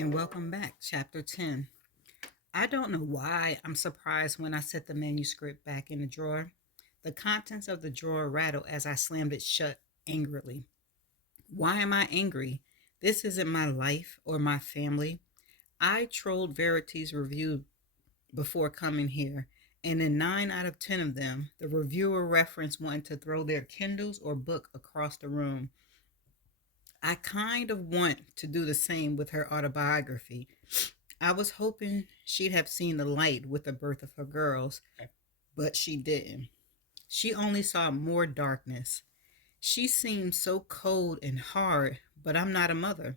and welcome back. Chapter 10. I don't know why I'm surprised when I set the manuscript back in the drawer. The contents of the drawer rattled as I slammed it shut angrily. Why am I angry? This isn't my life or my family. I trolled Verity's review before coming here, and in 9 out of 10 of them, the reviewer referenced wanting to throw their Kindles or book across the room. I kind of want to do the same with her autobiography. I was hoping she'd have seen the light with the birth of her girls, but she didn't. She only saw more darkness. She seemed so cold and hard, but I'm not a mother.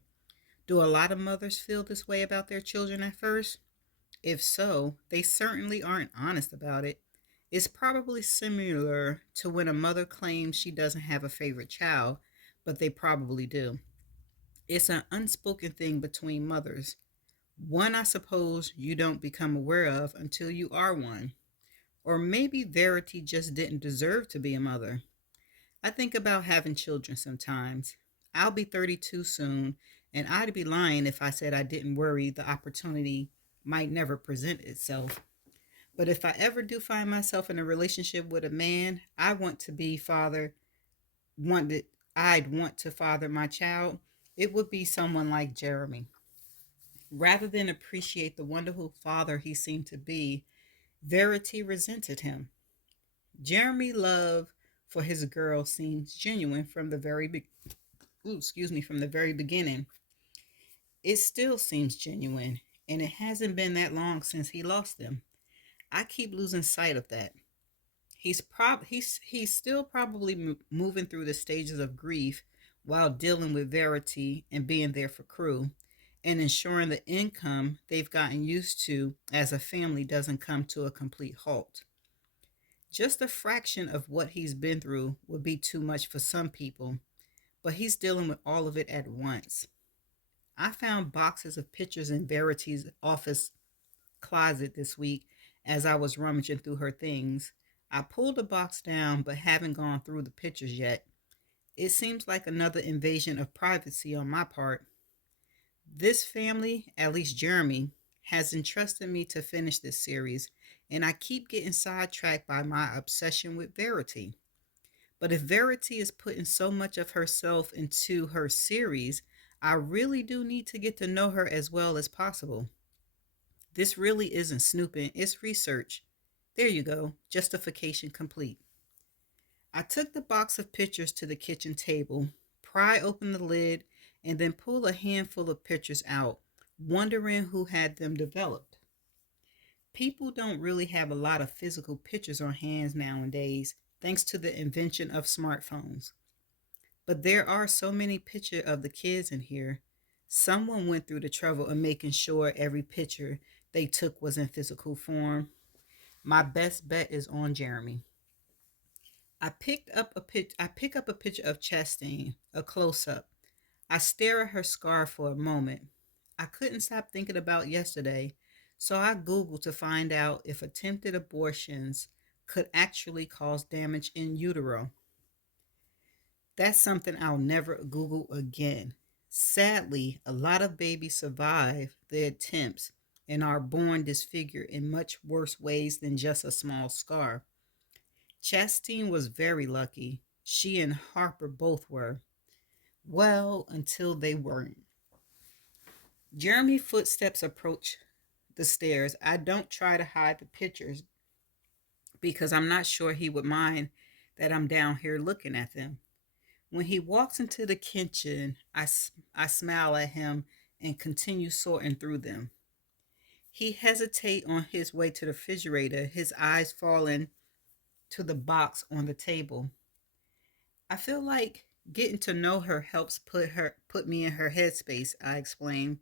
Do a lot of mothers feel this way about their children at first? If so, they certainly aren't honest about it. It's probably similar to when a mother claims she doesn't have a favorite child, but they probably do. It's an unspoken thing between mothers. One I suppose you don't become aware of until you are one. Or maybe Verity just didn't deserve to be a mother. I think about having children sometimes. I'll be 32 soon, and I'd be lying if I said I didn't worry the opportunity might never present itself. But if I ever do find myself in a relationship with a man, wanted I'd want to father my child, it would be someone like Jeremy. Rather than appreciate the wonderful father he seemed to be, Verity resented him. Jeremy's love for his girl seems genuine from the from the very beginning. It still seems genuine, and it hasn't been that long since he lost them. I keep losing sight of that. He's still probably moving through the stages of grief while dealing with Verity and being there for Crew and ensuring the income they've gotten used to as a family doesn't come to a complete halt. Just a fraction of what he's been through would be too much for some people, but he's dealing with all of it at once. I found boxes of pictures in Verity's office closet this week as I was rummaging through her things. I pulled the box down but haven't gone through the pictures yet. It seems like another invasion of privacy on my part. This family, at least Jeremy, has entrusted me to finish this series, and I keep getting sidetracked by my obsession with Verity. But if Verity is putting so much of herself into her series, I really do need to get to know her as well as possible. This really isn't snooping, it's research. There you go, justification complete. I took the box of pictures to the kitchen table, pry open the lid, and then pull a handful of pictures out, wondering who had them developed. People don't really have a lot of physical pictures on hands nowadays, thanks to the invention of smartphones. But there are so many pictures of the kids in here. Someone went through the trouble of making sure every picture they took was in physical form. My best bet is on Jeremy. I pick up a picture of Chastine, a close up. I stare at her scar for a moment. I couldn't stop thinking about yesterday, so I Googled to find out if attempted abortions could actually cause damage in utero. That's something I'll never Google again. Sadly, a lot of babies survive the attempts and are born disfigured in much worse ways than just a small scar. Chastine was very lucky. She and Harper both were. Well, until they weren't. Jeremy's footsteps approach the stairs. I don't try to hide the pictures because I'm not sure he would mind that I'm down here looking at them. When he walks into the kitchen, I smile at him and continue sorting through them. He hesitates on his way to the refrigerator, his eyes falling to the box on the table. I feel like getting to know her helps put me in her headspace, I explain.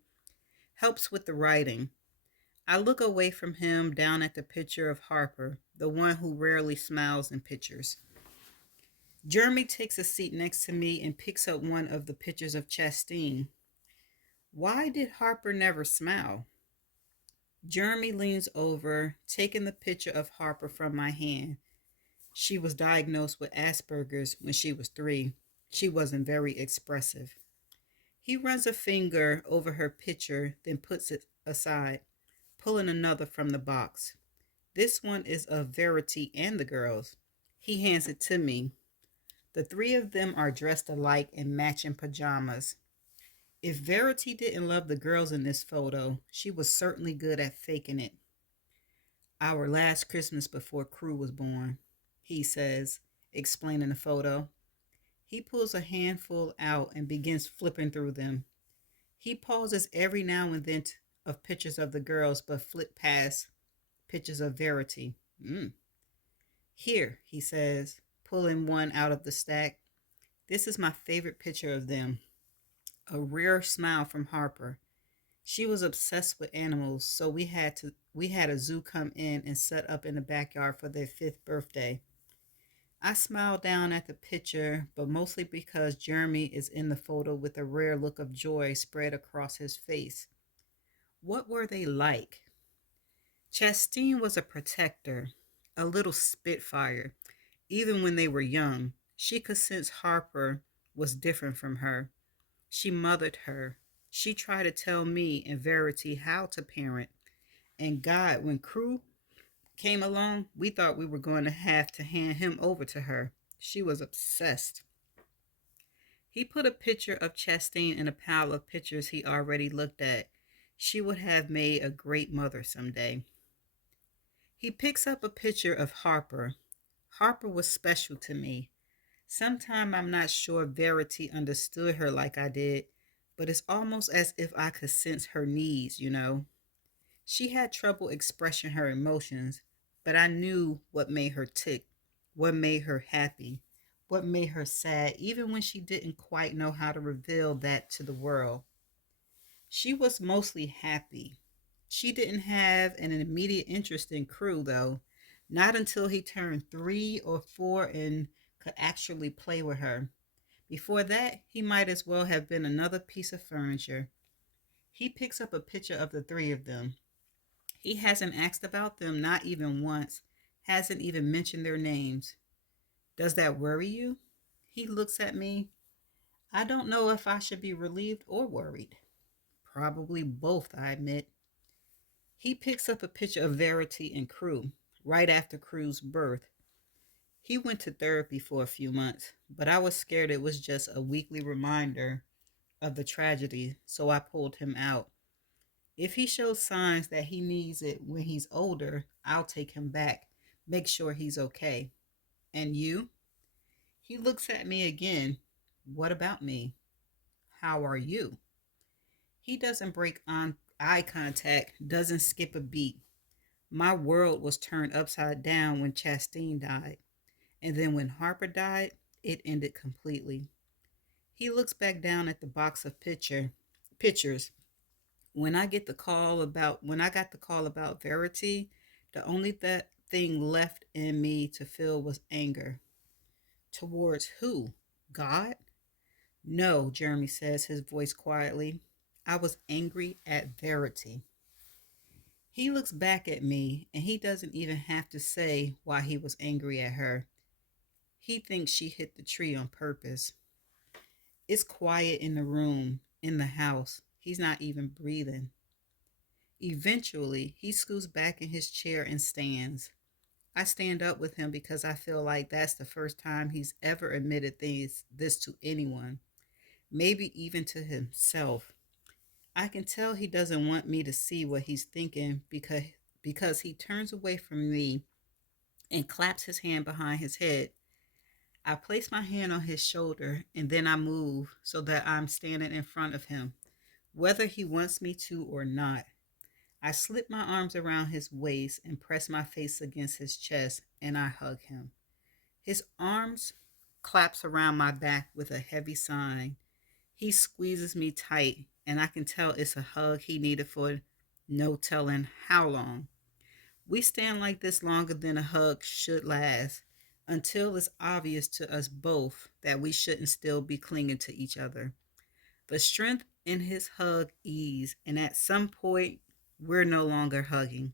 Helps with the writing. I look away from him down at the picture of Harper, the one who rarely smiles in pictures. Jeremy takes a seat next to me and picks up one of the pictures of Chastine. Why did Harper never smile? Jeremy leans over, taking the picture of Harper from my hand. She was diagnosed with Asperger's when she was 3. She wasn't very expressive. He runs a finger over her picture, then puts it aside, pulling another from the box. This one is of Verity and the girls. He hands it to me. The three of them are dressed alike in matching pajamas. If Verity didn't love the girls in this photo, she was certainly good at faking it. Our last Christmas before Crew was born, he says, explaining the photo. He pulls a handful out and begins flipping through them. He pauses every now and then of pictures of the girls, but flip past pictures of Verity. Here, he says, pulling one out of the stack. This is my favorite picture of them. A rare smile from Harper. She was obsessed with animals, so we had a zoo come in and set up in the backyard for their 5th birthday. I smiled down at the picture, but mostly because Jeremy is in the photo with a rare look of joy spread across his face. What were they like? Chastine was a protector, a little spitfire. Even when they were young, she could sense Harper was different from her. She mothered her. She tried to tell me in Verity how to parent. And God, when Crew came along, we thought we were going to have to hand him over to her. She was obsessed. He put a picture of Chastine in a pile of pictures he already looked at. She would have made a great mother someday. He picks up a picture of Harper. Harper was special to me. Sometime I'm not sure Verity understood her like I did, but it's almost as if I could sense her needs. She had trouble expressing her emotions, but I knew what made her tick, what made her happy, what made her sad, even when she didn't quite know how to reveal that to the world. She was mostly happy. She didn't have an immediate interest in Crew, though, not until he turned 3 or 4 and could actually play with her. Before that, he might as well have been another piece of furniture. He picks up a picture of the three of them. He hasn't asked about them, not even once, hasn't even mentioned their names. Does that worry you? He looks at me. I don't know if I should be relieved or worried. Probably both, I admit. He picks up a picture of Verity and Crew, right after Crew's birth. He went to therapy for a few months, but I was scared it was just a weekly reminder of the tragedy, so I pulled him out. If he shows signs that he needs it when he's older, I'll take him back, make sure he's okay. And you? He looks at me again. What about me? How are you? He doesn't break on eye contact, doesn't skip a beat. My world was turned upside down when Chastine died. And then when Harper died, it ended completely. He looks back down at the box of pictures. When I got the call about Verity, the only thing left in me to feel was anger. Towards who? God? No, Jeremy says, his voice quietly. I was angry at Verity. He looks back at me, and he doesn't even have to say why he was angry at her. He thinks she hit the tree on purpose. It's quiet in the room, in the house. He's not even breathing. Eventually, he scoots back in his chair and stands. I stand up with him because I feel like that's the first time he's ever admitted this to anyone, maybe even to himself. I can tell he doesn't want me to see what he's thinking because he turns away from me and claps his hand behind his head. I place my hand on his shoulder and then I move so that I'm standing in front of him, whether he wants me to or not. I slip my arms around his waist and press my face against his chest and I hug him. His arms claps around my back with a heavy sigh. He squeezes me tight and I can tell it's a hug he needed for no telling how long. We stand like this longer than a hug should last until it's obvious to us both that we shouldn't still be clinging to each other. The strength in his hug ease, and at some point, we're no longer hugging.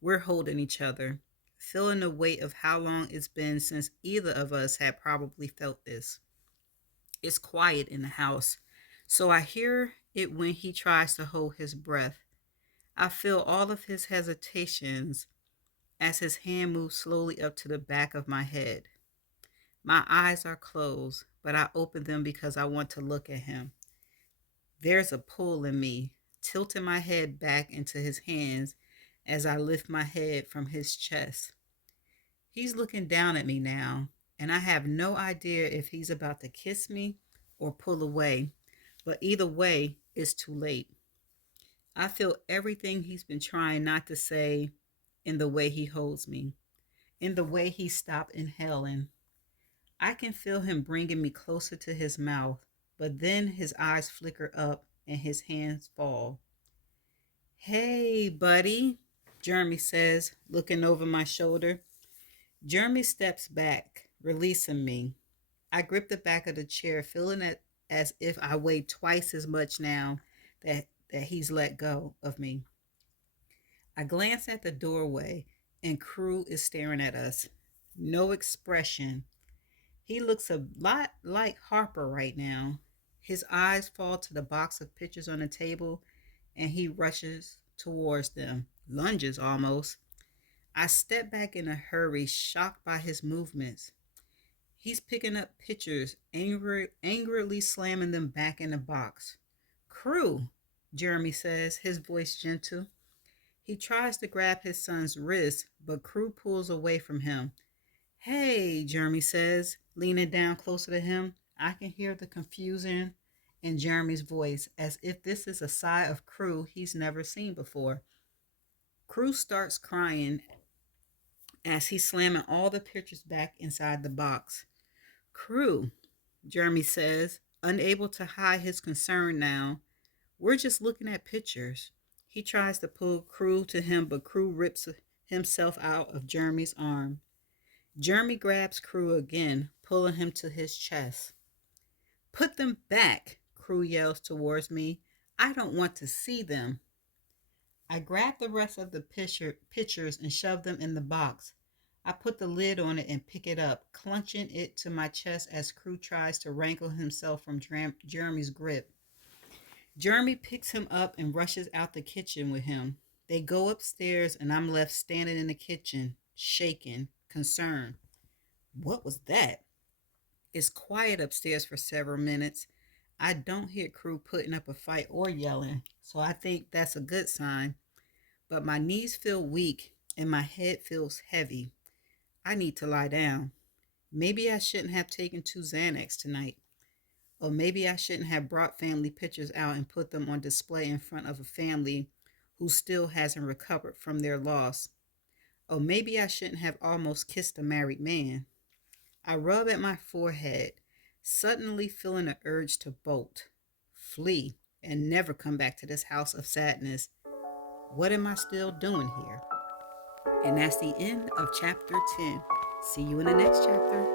We're holding each other, feeling the weight of how long it's been since either of us had probably felt this. It's quiet in the house. So I hear it when he tries to hold his breath. I feel all of his hesitations as his hand moves slowly up to the back of my head. My eyes are closed, but I open them because I want to look at him. There's a pull in me, tilting my head back into his hands as I lift my head from his chest. He's looking down at me now, and I have no idea if he's about to kiss me or pull away, but either way, it's too late. I feel everything he's been trying not to say in the way he holds me, in the way he stopped inhaling. I can feel him bringing me closer to his mouth, but then his eyes flicker up and his hands fall. Hey, buddy, Jeremy says, looking over my shoulder. Jeremy steps back, releasing me. I grip the back of the chair, feeling it as if I weigh twice as much now that he's let go of me. I glance at the doorway, and Crew is staring at us. No expression. He looks a lot like Harper right now. His eyes fall to the box of pictures on the table, and he rushes towards them, lunges almost. I step back in a hurry, shocked by his movements. He's picking up pictures, angrily slamming them back in the box. Crew, Jeremy says, his voice gentle. He tries to grab his son's wrist, but Crew pulls away from him. Hey, Jeremy says, leaning down closer to him. I can hear the confusion in Jeremy's voice, as if this is a side of Crew he's never seen before. Crew starts crying as he's slamming all the pictures back inside the box. Crew, Jeremy says, unable to hide his concern now. We're just looking at pictures. He tries to pull Crew to him, but Crew rips himself out of Jeremy's arm. Jeremy grabs Crew again, pulling him to his chest. Put them back, Crew yells towards me. I don't want to see them. I grab the rest of the pictures and shove them in the box. I put the lid on it and pick it up, clenching it to my chest as Crew tries to wrangle himself from Jeremy's grip. Jeremy picks him up and rushes out the kitchen with him. They go upstairs, and I'm left standing in the kitchen, shaking, concerned. What was that? It's quiet upstairs for several minutes. I don't hear Crew putting up a fight or yelling, so I think that's a good sign. But my knees feel weak and my head feels heavy. I need to lie down. Maybe I shouldn't have taken 2 Xanax tonight. Or maybe I shouldn't have brought family pictures out and put them on display in front of a family who still hasn't recovered from their loss. Or maybe I shouldn't have almost kissed a married man. I rub at my forehead, suddenly feeling an urge to bolt, flee, and never come back to this house of sadness. What am I still doing here? And that's the end of chapter 10. See you in the next chapter.